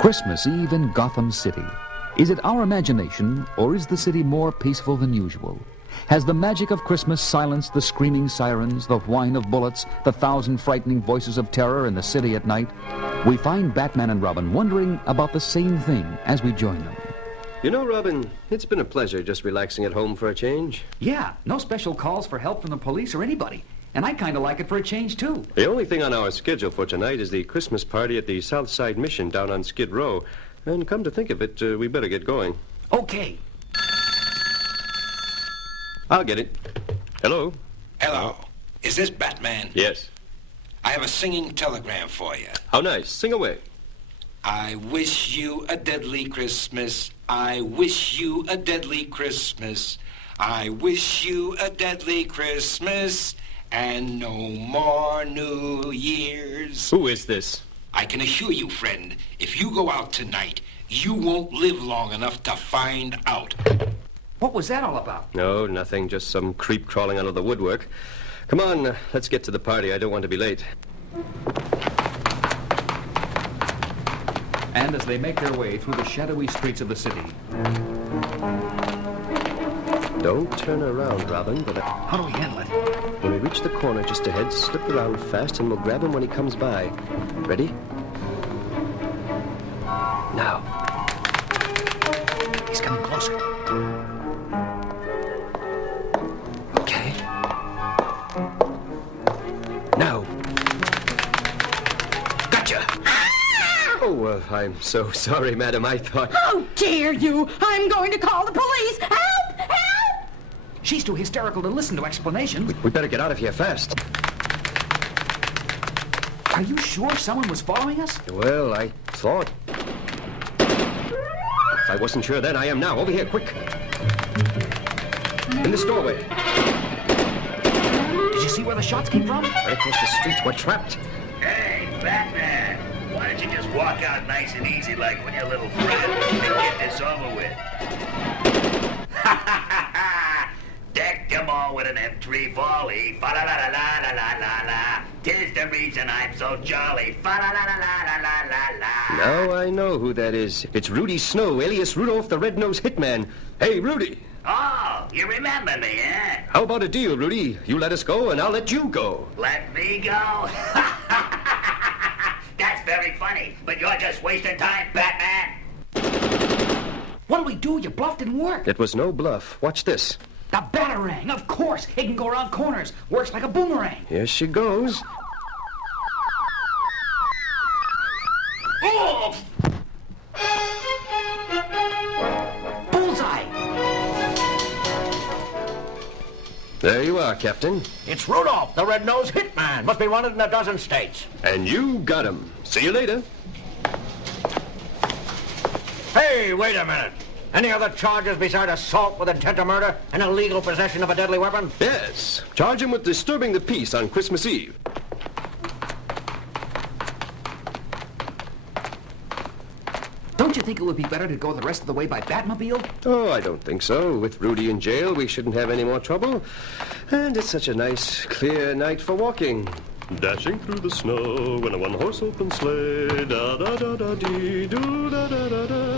Christmas Eve in Gotham City. Is it our imagination, or is the city more peaceful than usual? Has the magic of Christmas silenced the screaming sirens, the whine of bullets, the thousand frightening voices of terror in the city at night? We find Batman and Robin wondering about the same thing as we join them. You know, Robin, it's been a pleasure just relaxing at home for a change. Yeah, no special calls for help from the police or anybody. And I kind of like it for a change, too. The only thing on our schedule for tonight is the Christmas party at the South Side Mission down on Skid Row. And come to think of it, we better get going. Okay. I'll get it. Hello? Hello. Is this Batman? Yes. I have a singing telegram for you. How nice. Sing away. I wish you a deadly Christmas. I wish you a deadly Christmas. I wish you a deadly Christmas and no more New Year's. Who is this? I can assure you, friend, if you go out tonight, you won't live long enough to find out. What was that all about? No, nothing. Just some creep crawling out of the woodwork. Come on, let's get to the party. I don't want to be late. And as they make their way through the shadowy streets of the city... Don't turn around, Robin, but... How do we handle it? When we reach the corner just ahead, slip around fast and we'll grab him when he comes by. Ready? Now. He's coming closer. Okay. Now. Gotcha! Oh, I'm so sorry, madam. I thought... How dare you! I'm going to call the police! Help! Help! She's too hysterical to listen to explanations. We better get out of here fast. Are you sure someone was following us? Well, I thought... If I wasn't sure then, I am now. Over here, quick. In this doorway. Did you see where the shots came from? Right across the street. We're trapped. Hey, Batman, why don't you just walk out nice and easy like with your little friend and get this over with? Deck them all with an M3 volley. Fa-la-la-la-la-la-la-la. 'Tis the reason I'm so jolly. Fa-la-la-la-la-la-la-la. Now I know who that is. It's Rudy Snow, alias Rudolph the Red-Nosed Hitman. Hey, Rudy. Oh, you remember me, eh? How about a deal, Rudy? You let us go, and I'll let you go. Let me go? That's very funny, but you're just wasting time, Batman. What'll we do? Your bluff didn't work. It was no bluff. Watch this. The batarang, of course. It can go around corners. Works like a boomerang. Here she goes. Oh! Bullseye! There you are, Captain. It's Rudolph, the Red-Nosed Hitman. Must be wanted in a dozen states. And you got him. See you later. Hey, wait a minute. Any other charges besides assault with intent to murder and illegal possession of a deadly weapon? Yes. Charge him with disturbing the peace on Christmas Eve. Don't you think it would be better to go the rest of the way by Batmobile? Oh, I don't think so. With Rudy in jail, we shouldn't have any more trouble. And it's such a nice, clear night for walking. Dashing through the snow in a one-horse open sleigh. Da-da-da-da-dee-doo, da-da-da-da.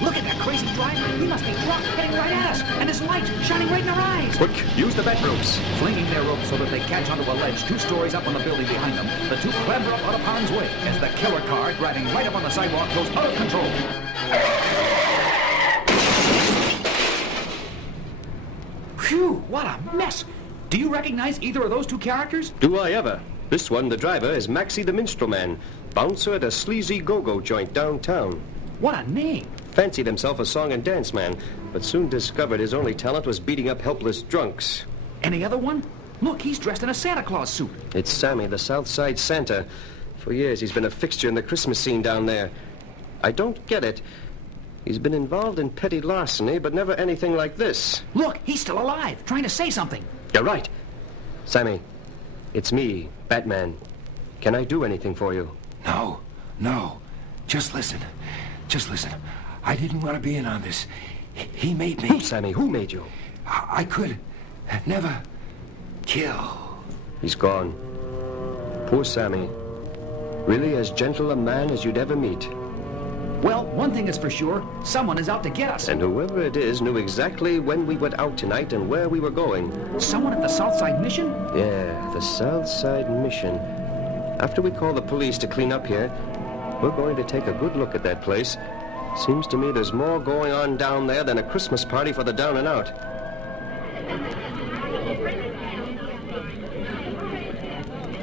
Look at that crazy driver. He must be drunk, heading right at us. And his light shining right in our eyes. Quick, use the bat ropes. Flinging their ropes so that they catch onto a ledge 2 stories up on the building behind them, the two clamber up out of harm's way as the killer car, driving right up on the sidewalk, goes out of control. Phew, what a mess. Do you recognize either of those 2 characters? Do I ever? This one, the driver, is Maxie the Minstrel Man, bouncer at a sleazy go-go joint downtown. What a name. Fancied himself a song and dance man, but soon discovered his only talent was beating up helpless drunks. Any other one? Look, he's dressed in a Santa Claus suit. It's Sammy, the South Side Santa. For years, he's been a fixture in the Christmas scene down there. I don't get it. He's been involved in petty larceny, but never anything like this. Look, he's still alive, trying to say something. You're right. Sammy, it's me, Batman. Can I do anything for you? No. Just listen. I didn't want to be in on this. He made me. Who, Sammy? Who made you? I could never kill. He's gone. Poor Sammy. Really as gentle a man as you'd ever meet. Well, one thing is for sure, someone is out to get us. And whoever it is knew exactly when we went out tonight and where we were going. Someone at the Southside Mission? Yeah, the Southside Mission. After we call the police to clean up here, we're going to take a good look at that place. Seems to me there's more going on down there than a Christmas party for the down and out.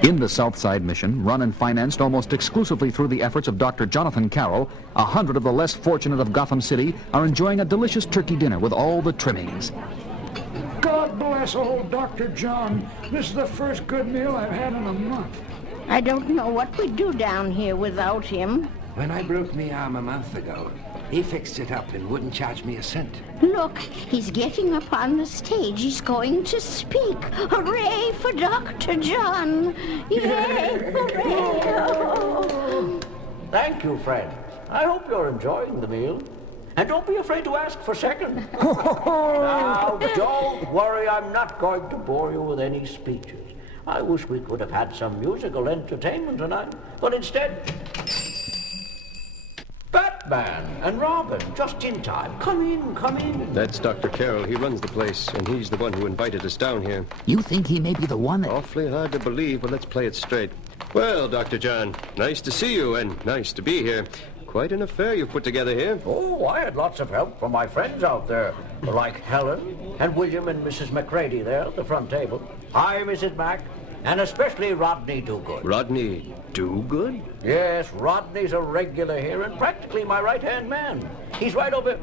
In the Southside Mission, run and financed almost exclusively through the efforts of Dr. Jonathan Carroll, 100 of the less fortunate of Gotham City are enjoying a delicious turkey dinner with all the trimmings. God bless old Dr. John. This is the first good meal I've had in a month. I don't know what we'd do down here without him. When I broke my arm a month ago, he fixed it up and wouldn't charge me a cent. Look, he's getting up on the stage. He's going to speak. Hooray for Dr. John. Yay, hooray. Oh. Thank you, friend. I hope you're enjoying the meal. And don't be afraid to ask for second. Now, don't worry. I'm not going to bore you with any speeches. I wish we could have had some musical entertainment tonight. But instead, Batman and Robin, just in time. Come in, come in. That's Dr. Carroll. He runs the place, and he's the one who invited us down here. You think he may be the one that... Awfully hard to believe, but let's play it straight. Well, Dr. John, nice to see you, and nice to be here. Quite an affair you've put together here. Oh, I had lots of help from my friends out there, like Helen and William and Mrs. McCready there at the front table. Hi, Mrs. Mac, and especially Rodney Dogood. Rodney Dogood? Yes, Rodney's a regular here and practically my right-hand man. He's right over...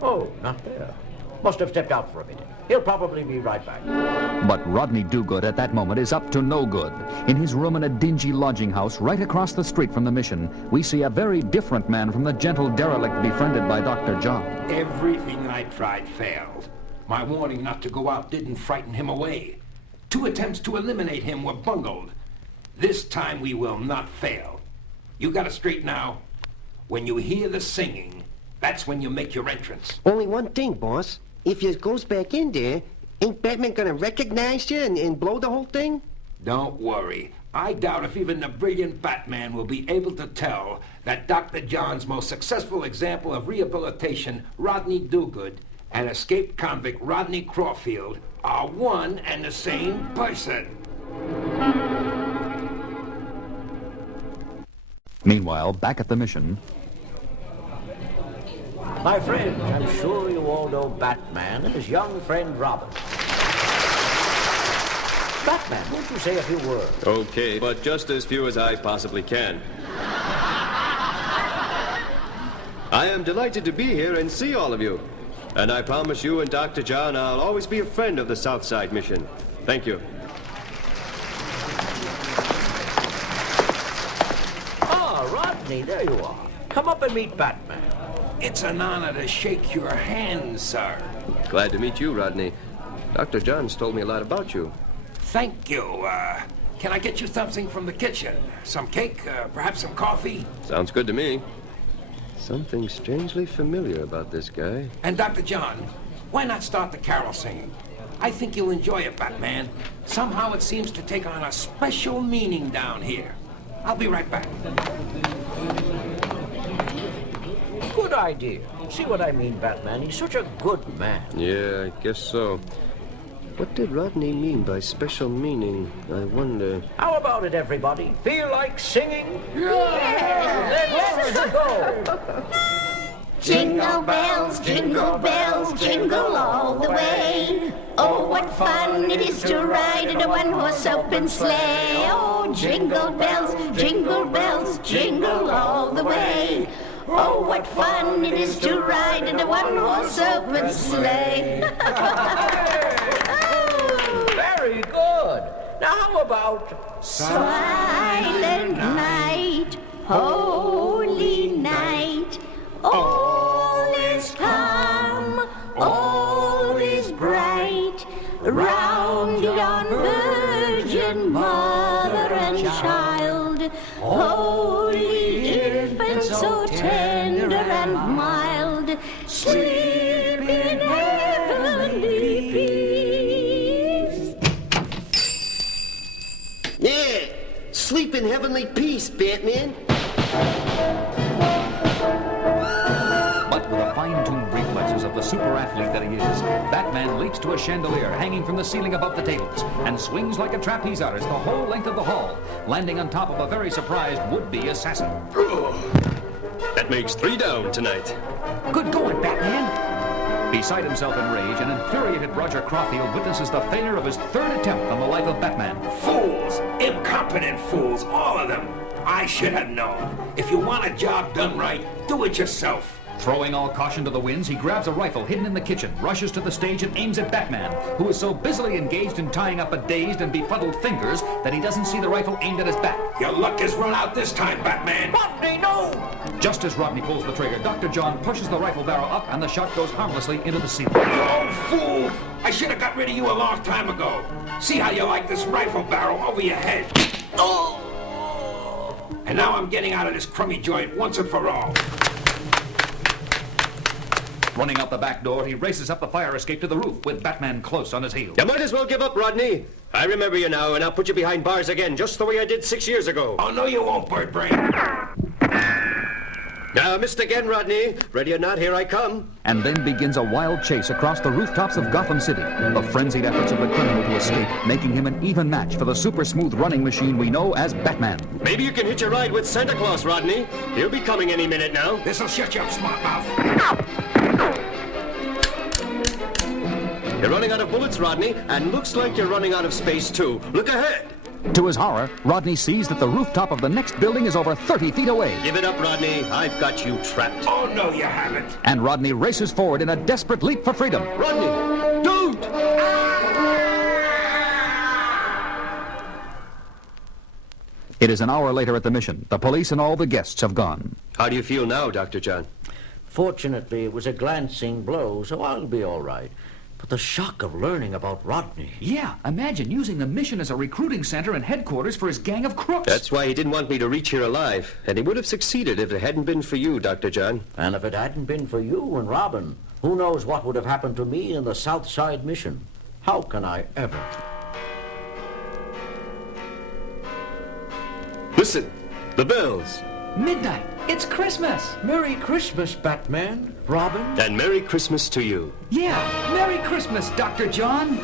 Oh, not there. Must have stepped out for a minute. He'll probably be right back. But Rodney Dogood at that moment is up to no good. In his room in a dingy lodging house right across the street from the mission, we see a very different man from the gentle derelict befriended by Dr. John. Everything I tried failed. My warning not to go out didn't frighten him away. 2 attempts to eliminate him were bungled. This time we will not fail. You got it straight now. When you hear the singing, that's when you make your entrance. Only one thing, boss. If you goes back in there, ain't Batman gonna recognize you and blow the whole thing? Don't worry. I doubt if even the brilliant Batman will be able to tell that Dr. John's most successful example of rehabilitation, Rodney Dogood, and escaped convict Rodney Crawfield are one and the same person. Meanwhile, back at the mission... My friends, I'm sure you all know Batman and his young friend Robin. Batman, won't you say a few words? Okay, but just as few as I possibly can. I am delighted to be here and see all of you. And I promise you and Dr. John I'll always be a friend of the Southside Mission. Thank you. Ah, Rodney, there you are. Come up and meet Batman. It's an honor to shake your hand, sir. Glad to meet you, Rodney. Dr. John's told me a lot about you. Thank you. Can I get you something from the kitchen? Some cake, perhaps some coffee? Sounds good to me. Something strangely familiar about this guy. And Dr. John, why not start the carol singing? I think you'll enjoy it, Batman. Somehow it seems to take on a special meaning down here. I'll be right back. Good idea. See what I mean, Batman? He's such a good man. Yeah, I guess so. What did Rodney mean by special meaning, I wonder? How about it, everybody? Feel like singing? Yeah! Then let's go! Jingle bells, jingle all the way. Oh, what fun it is to ride in a one-horse open sleigh. Oh, jingle bells, jingle all the way. Oh, what fun it is to ride in a one-horse open sleigh. Very good. Now how about... Silent night, holy night, all is calm, all is bright, round yon virgin mother and child, holy infant so tender and mild, sleep in heavenly peace. Yeah, Sleep in heavenly peace, Batman. But with the fine-tuned reflexes of the super athlete that he is, Batman leaps to a chandelier hanging from the ceiling above the tables and swings like a trapeze artist the whole length of the hall, landing on top of a very surprised would-be assassin. That makes 3 down tonight. Good going, Batman! Beside himself in rage, an infuriated Roger Caulfield witnesses the failure of his 3rd attempt on the life of Batman. Fools! Incompetent fools, all of them! I should have known. If you want a job done right, do it yourself. Throwing all caution to the winds, he grabs a rifle hidden in the kitchen, rushes to the stage, and aims at Batman, who is so busily engaged in tying up a dazed and befuddled fingers that he doesn't see the rifle aimed at his back. Your luck has run out this time, Batman. Rodney, no! Just as Rodney pulls the trigger, Dr. John pushes the rifle barrel up, and the shot goes harmlessly into the ceiling. You old fool! I should have got rid of you a long time ago. See how you like this rifle barrel over your head. Oh! And now I'm getting out of this crummy joint once and for all. Running out the back door, he races up the fire escape to the roof, with Batman close on his heels. You might as well give up, Rodney. I remember you now, and I'll put you behind bars again, just the way I did 6 years ago. Oh, no, you won't, Bird Brain. Now, missed again, Rodney. Ready or not, here I come. And then begins a wild chase across the rooftops of Gotham City, the frenzied efforts of the criminal to escape, making him an even match for the super smooth running machine we know as Batman. Maybe you can hitch a ride with Santa Claus, Rodney. He'll be coming any minute now. This'll shut you up, smart mouth. You're running out of bullets, Rodney, and looks like you're running out of space, too. Look ahead. To his horror, Rodney sees that the rooftop of the next building is over 30 feet away. Give it up, Rodney. I've got you trapped. Oh, no, you haven't. And Rodney races forward in a desperate leap for freedom. Rodney, don't! It is an hour later at the mission. The police and all the guests have gone. How do you feel now, Dr. John? Fortunately, it was a glancing blow, so I'll be all right. But the shock of learning about Rodney. Yeah, imagine using the mission as a recruiting center and headquarters for his gang of crooks. That's why he didn't want me to reach here alive. And he would have succeeded if it hadn't been for you, Dr. John. And if it hadn't been for you and Robin, who knows what would have happened to me in the South Side mission? How can I ever? Listen, the bells. Midnight. It's Christmas. Merry Christmas, Batman. Robin. And Merry Christmas to you. Yeah, Merry Christmas, Dr. John.